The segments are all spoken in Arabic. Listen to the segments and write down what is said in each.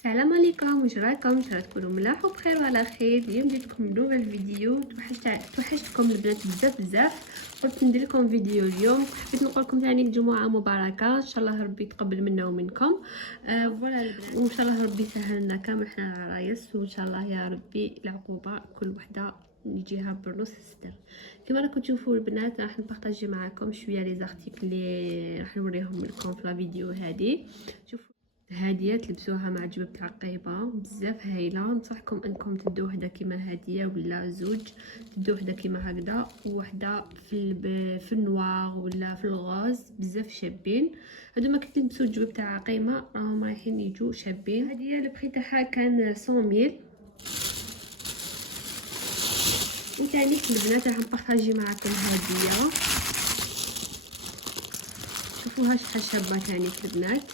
السلام عليكم، واش راكم؟ ان شاء الله تكونوا ملاح وبخير وعلى خير. اليوم جيت لكم نوفل فيديو. توحشتكم البنات بزاف. قلت ندير لكم فيديو اليوم. حبيت نقول لكم ثاني الجمعه مباركه، ان شاء الله ربي يتقبل منا ومنكم. فوالا البنات، وان شاء الله ربي يسهل لنا كامل حنا العرايس، وان شاء الله يا ربي العقوبه كل وحده يجيها برنص ستر. كما راكم تشوفوا البنات، راح نبارطاجي معكم شويه لي زارتيكل اللي راح نوريهم لكم في لا فيديو هذه. شوفوا هاديه تلبسوها مع جبه عقيبه بزاف هايله. ننصحكم انكم تدوا وحده كيما هاديه ولا زوج، تدوا وحده كيما هكذا وحده في النوار ولا في الغاز، بزاف شابين. هادو ما كتلبسوا جبه تاع عقيمه راهم رايحين يجوا شابين. هاديه البري تاعها كان 100,000. وثاني البنات راح نبارطاجي معكم هديه، شوفوها شحال شابه. ثاني البنات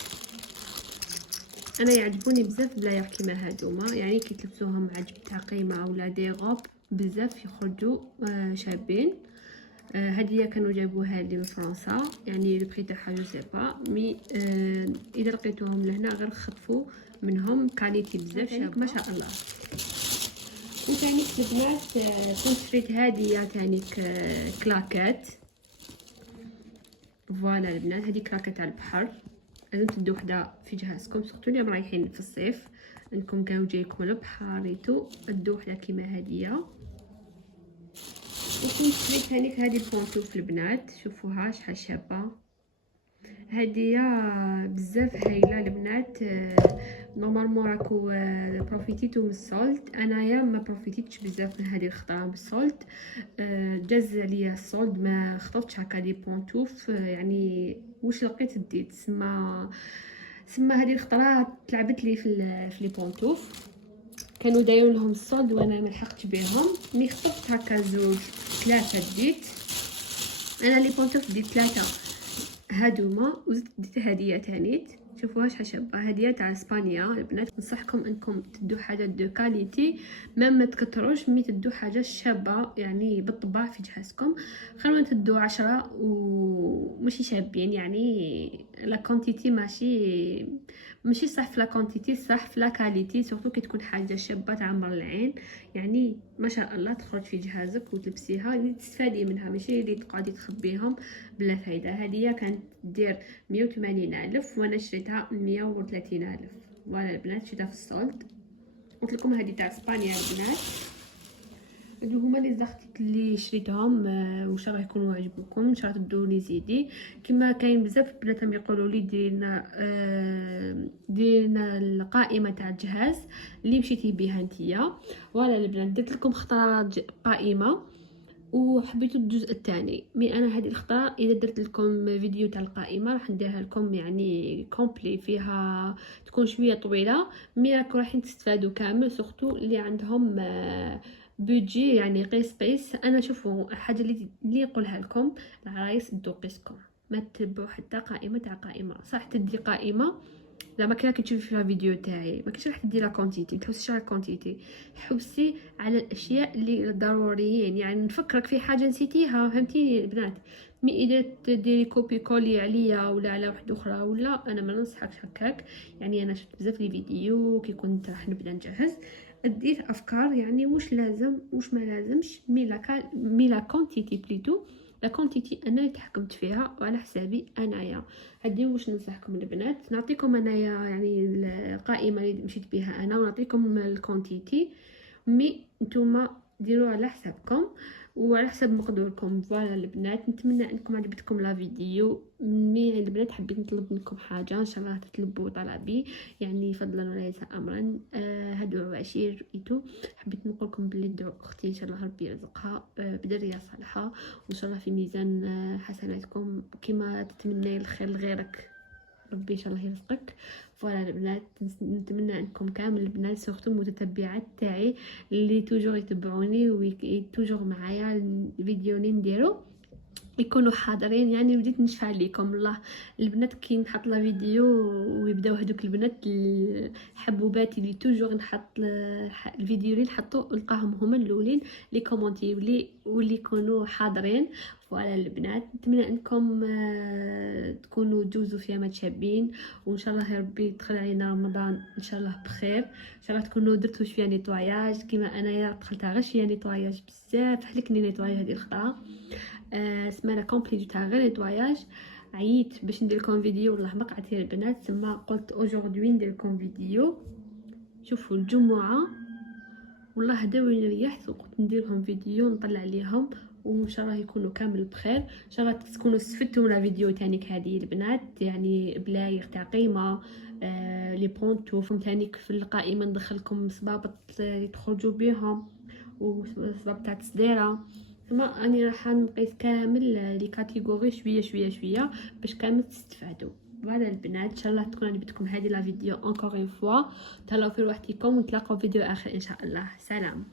انا يعجبوني بزاف بلاير كيما هادوما، يعني كي تلبسوهم مع جبت عقيمه ولا دي غوب بزاف يخرجوا شابين. هديه كانوا جابوها لي من فرنسا، يعني البري تاعها جو سي با مي اذا لقيتوهم لهنا غير خفوا منهم، كاليتي بزاف شابه ما شاء الله. وثاني البنات كنت شريت هديه ثاني كلاكات. فوالا البنات، هذه كلاكات على البحر، لازم تدوا وحده في جهازكم، سورتو اليوم رايحين في الصيف انكم كانوا جايكم البحر ريتو، دوا وحده كيما هديه. وكنت شريت ثاني هذه البونطوف البنات، شوفوها شحال شابه. هديه بزاف هايله البنات. نورمالمون راكو بروفيتيتو من السولد، انايا ما بروفيتيتش بزاف من هذه الخطره بالسولد. جاز ليا السولد ما خطفتش هكا لي بونطوف. يعني واش لقيت ديت سما هذه الخطره تلعبت لي في لي بونطوف، كانوا دايرين لهم الصولد وانا ما لحقتش بهم. مي خطفت هكا زوج ثلاثه ديت انا لي بونطوف ديت ثلاثه هادوما، وزدت ديت هديه تانيت. شوفوها شحال شابه، هديه تاع اسبانيا البنات. ننصحكم انكم تدوا حاجه دو كاليتي، ما تكتروش، مي تدوا حاجه شابه يعني بالطباع في جهازكم. خلونا تدوا 10 وماشي شابين، يعني لا كونتيتي ماشي صح في لا كونتيتي، صح في لا كاليتي، سورتو كي تكون حاجه شابه تعمر العين، يعني ما شاء الله تخرج في جهازك وتلبسيها، يعني تستفادي منها، ماشي اللي تقعدي تخبيهم بلا فايده. هذه كانت دير 180,000 وانا شريتها 130,000. فوالا البنات، شريتها في السولد. قلت لكم هذه تاع اسبانيا البنات. هادو هما لي زارتيكل اللي شريتهم، وان شاء الله يكونوا عجبوكم، ان شاء الله تدوني زيدي. كما كاين بزاف البنات يقولوا لي ديرنا القائمه تاع الجهاز اللي مشيتي بها نتيا. فوالا البنات، درت لكم خطره قائمه وحبيت الجزء الثاني. مي انا هذه الخطره اذا درت لكم فيديو تاع القائمه راح نديرها لكم يعني كومبلي، فيها تكون شويه طويله، مي راكم رايحين تستفادوا كامل، سورتو اللي عندهم بودجي يعني قيس قيس. انا شوفوا الحاجه اللي نقولها لكم، العرايس دو قيسكم، ما تتبعوا حتى قائمه تاع قائمه. صح تدي قائمه زعما كي راكي تشوفي فيها فيديو تاعي، ما كاينش راح تدي لا كونتيتي، متحوسيش على الكونتيتي، حوسي على الاشياء اللي ضروريين. يعني نفكرك في حاجه نسيتيها، فهمتيني البنات. مي اذا تديري كوبي كولي عليا ولا على واحده اخرى ولا، انا ما ننصحكش هكاك. يعني انا شفت بزاف لي فيديو كي كنت راح نبدا نجهز، اديت افكار يعني واش لازم واش ما لازمش. مي لا كونتيتي بليتو، لا كونتيتي انا اللي تحكمت فيها وعلى حسابي انايا. هدي واش ننصحكم البنات، نعطيكم انايا يعني القائمه اللي مشيت بها انا، ونعطيكم الكونتيتي، مي نتوما ديروا على حسابكم وعلى حسب مقدوركم. فوالا البنات، نتمنى انكم عجبتكم لا فيديو. مي البنات حبيت نطلب منكم حاجه، ان شاء الله تطلبوا طلبي يعني فضلا وليس امرا. هادو عواشير ايتو، حبيت نقول لكم بلي دعوا اختي ان شاء الله ربي يرزقها بدريه صالحه، وان شاء الله في ميزان حسناتكم كما تتمنى الخير لغيرك ربي ان شاء الله يرزقك. فوالا البنات، نتمنى انكم كامل البنات سورتو متتبعات تاعي اللي توجور يتبعوني وتوجور معايا الفيديو اللي نديرو يكونوا حاضرين. يعني بديت نشفع عليكم الله البنات كي نحط لا فيديو ويبداو هذوك البنات الحبوبات اللي توجور نحط الفيديو اللي نحطو نلقاهم هما الاولين لي كومونتيو لي واللي يكونوا حاضرين. فوالا البنات، نتمنى انكم تكونوا تجوزوا فيها ما تشابين، وان شاء الله يا ربي يدخل علينا رمضان ان شاء الله بخير. ان شاء الله تكونوا درتوا شويه نيطواياج كيما انايا دخلتها غير شويه نيطواياج، بزاف حلكني نيطواياج هذه الخطره. سمانه كومبلي درتها غير نيطواياج. عييت باش ندير لكم فيديو والله ما قعدت يا البنات، تما قلت اوجوردي ندير لكم فيديو. شوفوا الجمعه والله هداوي ريحت وقلت ندير لهم فيديو نطلع عليهم، وان شاء الله يكونوا كامل بخير. ان شاء الله تكونوا استفدتوا من الفيديو تانيك هذه البنات، يعني بلايغ تاع قيمه. لي بونتو تانيك في القائمه ندخلكم صبابط تخرجوا بهم، وصباب تاع تصديره. ثم اني راح نقيس كامل لي كاتيجوري شويه شويه شويه باش كامل تستفادوا. فوالا البنات، ان شاء الله تكون عجبتكم هذه لا فيديو. انكور اون فوا تهلاو في روحكم، ونتلاقاو في فيديو اخر ان شاء الله. سلام.